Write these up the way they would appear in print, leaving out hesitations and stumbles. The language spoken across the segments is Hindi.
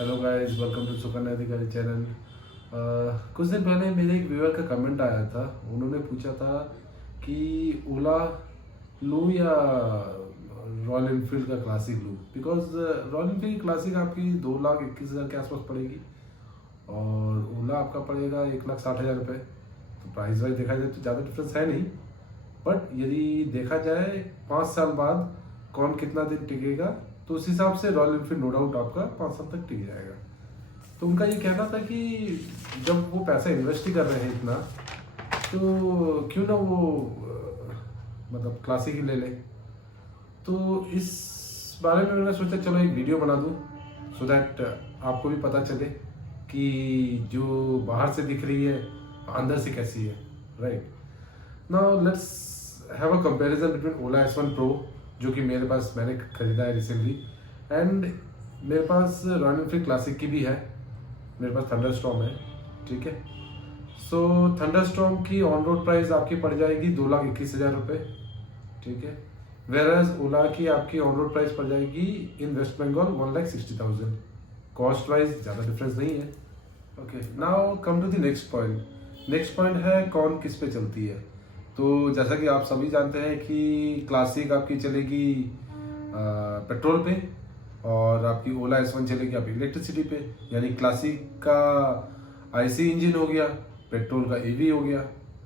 Hello guys, welcome to Sukanya Adhikari channel. कुछ दिन पहले मेरे एक व्यूअर का कमेंट आया था। उन्होंने पूछा था कि ओला लूँ या रॉयल इनफील्ड का क्लासिक लूँ, बिकॉज रॉयल इनफील्ड की क्लासिक आपकी 2,21,000 के आसपास पड़ेगी और ओला आपका पड़ेगा 1,60,000 रुपये। तो प्राइस वाइज देखा जाए तो ज़्यादा डिफरेंस है नहीं, बट यदि देखा जाए 5 साल बाद कौन कितना दिन टिकेगा तो उस हिसाब से रॉयल इनफील्ड नो डाउट आपका 5 साल तक टिक जाएगा। तो उनका ये कहना था कि जब वो पैसा इन्वेस्ट ही कर रहे हैं इतना, तो क्यों ना वो मतलब क्लासिक ही ले ले। तो इस बारे में मैंने सोचा चलो एक वीडियो बना दूँ, सो दैट आपको भी पता चले कि जो बाहर से दिख रही है अंदर से कैसी है, right. Now let's have a comparison between Ola S1 Pro, जो कि मेरे पास मैंने खरीदा है रिसेंटली, एंड मेरे पास रॉयल एनफील्ड क्लासिक की भी है। मेरे पास थंडरस्टॉर्म है, ठीक है। सो थंडरस्टॉर्म की ऑन रोड प्राइस आपकी पड़ जाएगी 2,21,000 रुपये, ठीक है। वेरएज ओला की आपकी ऑन रोड प्राइस पड़ जाएगी in West Bengal 1,60,000। Cost wise ज़्यादा डिफरेंस नहीं है। Okay, now come to the next point. Next point है कौन किस पे चलती है। तो जैसा कि आप सभी जानते हैं कि क्लासिक आपकी चलेगी पेट्रोल पे और आपकी ओला S1 चलेगी आपकी इलेक्ट्रिसिटी पे। यानी क्लासिक का IC इंजन हो गया, पेट्रोल का EV हो गया,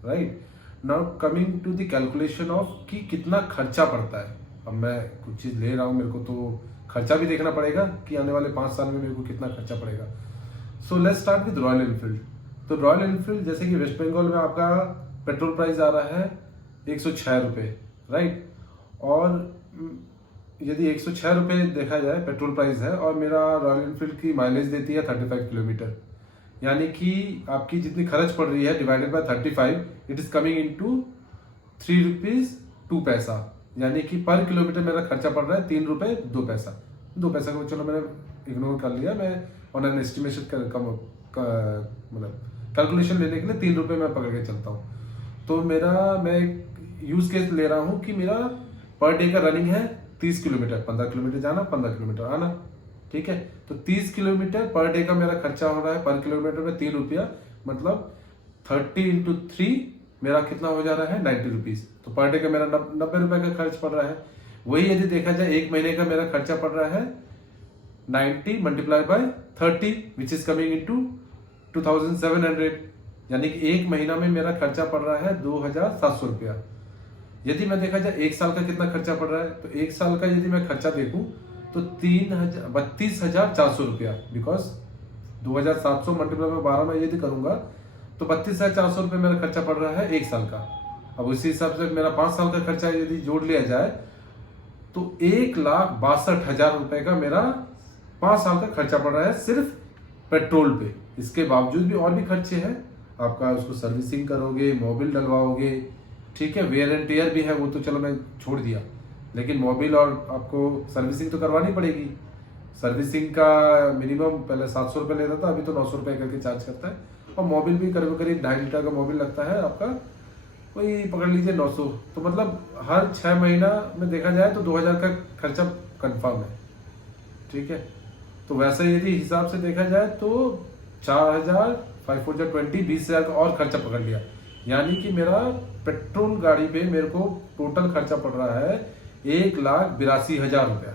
right. Now coming to the calculation of कि कितना खर्चा पड़ता है। अब मैं कुछ चीज़ ले रहा हूँ, मेरे को तो खर्चा भी देखना पड़ेगा कि आने वाले 5 साल में मेरे को कितना खर्चा पड़ेगा। So let's start with royal Enfield. तो रॉयल एनफील्ड जैसे कि वेस्ट बंगाल में आपका पेट्रोल प्राइस आ रहा है 106 रुपये, राइट। और यदि 106 रुपये देखा जाए पेट्रोल प्राइस है, और मेरा रॉयल एनफील्ड की माइलेज देती है 35 किलोमीटर, यानी कि आपकी जितनी खर्च पड़ रही है divided by 35, it is coming into 3 rupees 2 पैसा। यानी कि पर किलोमीटर मेरा खर्चा पड़ रहा है 3 रुपये 2 पैसा। 2 पैसा को चलो मैंने इग्नोर कर लिया, मैं ऑन एन एस्टिमेशन मतलब कैलकुलेशन लेने के लिए 3 रुपये मैं पकड़ के चलता हूँ। तो मैं यूज केस ले रहा हूँ कि मेरा पर डे का रनिंग है 30 किलोमीटर, 15 किलोमीटर जाना 15 किलोमीटर आना, ठीक है। तो 30 किलोमीटर पर डे का मेरा खर्चा हो रहा है, पर किलोमीटर में 3 रुपया, मतलब 30 इंटू 3 मेरा कितना हो जा रहा है 90 रुपीज। तो पर डे का मेरा 90 रुपए का खर्च पड़ रहा है। वही यदि देखा जाए एक महीने का मेरा खर्चा पड़ रहा है 90 multiply by 30 which is coming into 2,700। यानी कि एक महीना में मेरा खर्चा पड़ रहा है 2,700 रुपया। यदि मैं देखा जाए एक साल का कितना खर्चा पड़ रहा है, तो एक साल का यदि मैं खर्चा देखूं तो 32,400 रुपया, बिकॉज 2,700 मल्टीप्लाई में 12 में यदि करूंगा तो 32,400 रुपये मेरा खर्चा पड़ रहा है एक साल का। अब उसी हिसाब से मेरा 5 साल का खर्चा यदि जोड़ लिया जाए तो 1,62,000 रुपए का मेरा 5 साल का खर्चा पड़ रहा है सिर्फ पेट्रोल पे। इसके बावजूद भी और भी खर्चे हैं, आपका उसको सर्विसिंग करोगे, मोबिल डलवाओगे, ठीक है, वेयर एंड टेयर भी है, वो तो चलो मैं छोड़ दिया, लेकिन मोबिल और आपको सर्विसिंग तो करवानी पड़ेगी। सर्विसिंग का मिनिमम पहले 700 रुपये लेता था, अभी तो 900 रुपये करके चार्ज करता है। और मोबिल भी करीब करीब 2.5 लीटर का मोबिल लगता है आपका, वही पकड़ लीजिए 900। तो मतलब हर 6 महीना में देखा जाए तो 2,000 का खर्चा कंफर्म है, ठीक है। तो वैसे यदि हिसाब से देखा जाए तो 4,000 5 4 20 20,000 का और खर्चा पकड़ लिया। यानी कि मेरा पेट्रोल गाड़ी पे मेरे को टोटल खर्चा पड़ रहा है 1,82,000 रुपया,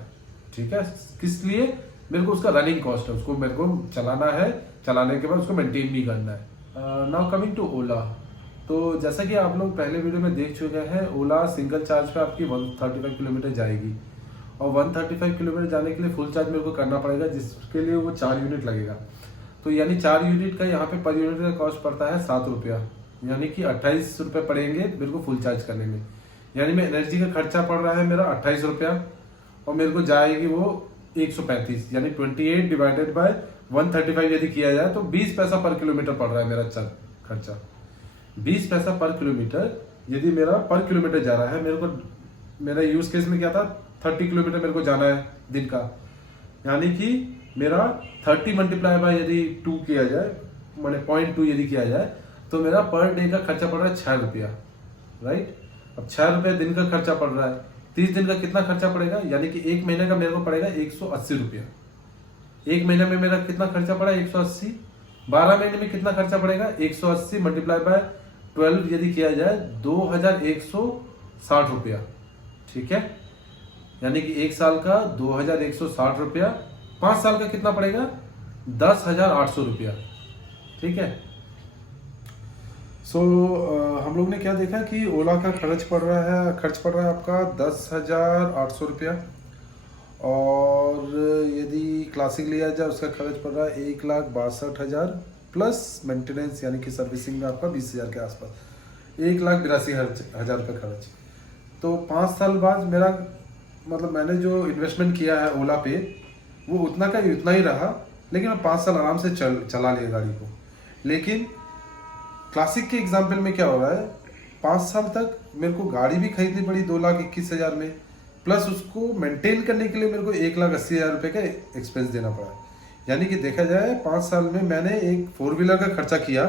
ठीक है। किस लिए? मेरे को उसका रनिंग कॉस्ट है, उसको मेरे को चलाना है, चलाने के बाद उसको मेंटेन भी करना है। नाउ कमिंग टू ओला। तो जैसा कि आप लोग पहले वीडियो में देख चुके हैं, ओला सिंगल चार्ज पे आपकी 135 किलोमीटर जाएगी, और 135 किलोमीटर जाने के लिए फुल चार्ज मेरे को करना पड़ेगा, जिसके लिए वो 4 यूनिट लगेगा। तो यानी 4 यूनिट का यहाँ पे पर यूनिट का कॉस्ट पड़ता है 7 रुपया, यानी कि 28 रुपये पड़ेंगे मेरे को फुल चार्ज करने में। यानी मैं एनर्जी का खर्चा पड़ रहा है मेरा 28 रुपया, और मेरे को जाएगी वो 135, यानी 28 डिवाइडेड बाय 135 यदि किया जाए तो 20 पैसा पर किलोमीटर पड़ रहा है मेरा चल खर्चा। 20 पैसा पर किलोमीटर यदि मेरा पर किलोमीटर जा रहा है, मेरे को मेरा यूज केस में क्या था 30 किलोमीटर मेरे को जाना है दिन का, यानी कि मेरा 30 मल्टीप्लाई बाय यदि 2 किया जाए, मैंने 0.2 यदि किया जाए, तो मेरा पर डे का खर्चा पड़ रहा है 6 रुपया, राइट। अब 6 रुपया दिन का खर्चा पड़ रहा है, 30 दिन का कितना खर्चा पड़ेगा, यानी कि एक महीने का मेरे को पड़ेगा 180 रुपया। एक महीने में मेरा कितना खर्चा पड़ा 180, 12 महीने में कितना खर्चा पड़ेगा 180 मल्टीप्लाई बाय 12 यदि किया जाए 2160 रुपया, ठीक है। यानी कि एक साल का 2160 रुपया, 5 साल का कितना पड़ेगा 10,800 रुपया, ठीक है। सो हम लोग ने क्या देखा कि ओला का खर्च पड़ रहा है आपका 10,800 रुपया, और यदि क्लासिक लिया जाए उसका खर्च पड़ रहा है 1,62,000 प्लस मेंटेनेंस यानी कि सर्विसिंग में आपका 20,000 के आसपास, 1,82,000 रुपये खर्च। तो 5 साल बाद मेरा मतलब मैंने जो इन्वेस्टमेंट किया है ओला पे वो उतना का उतना ही रहा, लेकिन मैं 5 साल आराम से चला लिया गाड़ी को। लेकिन क्लासिक के एग्जाम्पल में क्या हो रहा है, 5 साल तक मेरे को गाड़ी भी खरीदनी पड़ी 2,21,000 में, प्लस उसको मेंटेन करने के लिए मेरे को 1,80,000 रुपये का एक्सपेंस देना पड़ा। यानी कि देखा जाए 5 साल में मैंने एक 4 व्हीलर का खर्चा किया,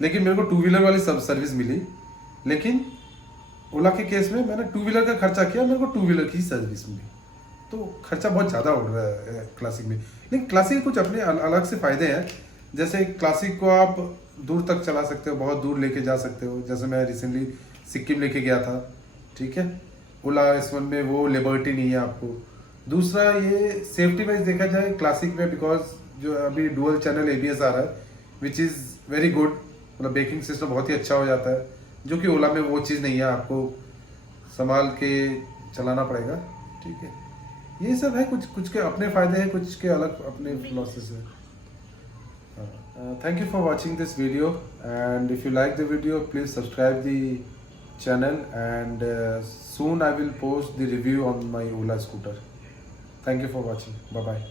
लेकिन मेरे को 2 व्हीलर वाली सर्विस मिली। लेकिन ओला के केस में मैंने 2 व्हीलर का खर्चा किया, मेरे को 2 व्हीलर की सर्विस मिली। तो खर्चा बहुत ज़्यादा उड़ रहा है क्लासिक में। लेकिन क्लासिक के कुछ अपने अलग से फ़ायदे हैं, जैसे क्लासिक को आप दूर तक चला सकते हो, बहुत दूर लेके जा सकते हो। जैसे मैं रिसेंटली सिक्किम लेके गया था, ठीक है। ओला S1 में वो लिबर्टी नहीं है आपको। दूसरा ये सेफ्टी वाइज देखा जाए क्लासिक में, बिकॉज जो अभी डुअल चैनल ABS आ रहा है विच इज़ वेरी गुड, मतलब ब्रेकिंग सिस्टम बहुत ही अच्छा हो जाता है, जो कि ओला में वो चीज़ नहीं है, आपको संभाल के चलाना पड़ेगा, ठीक है। ये सब है, कुछ के अपने फ़ायदे हैं, कुछ के अलग अपने लॉसेस हैं। Thank you for watching this video, and if you like the video please subscribe the channel, and soon I will post the review on my Ola scooter. Thank you for watching. Bye bye.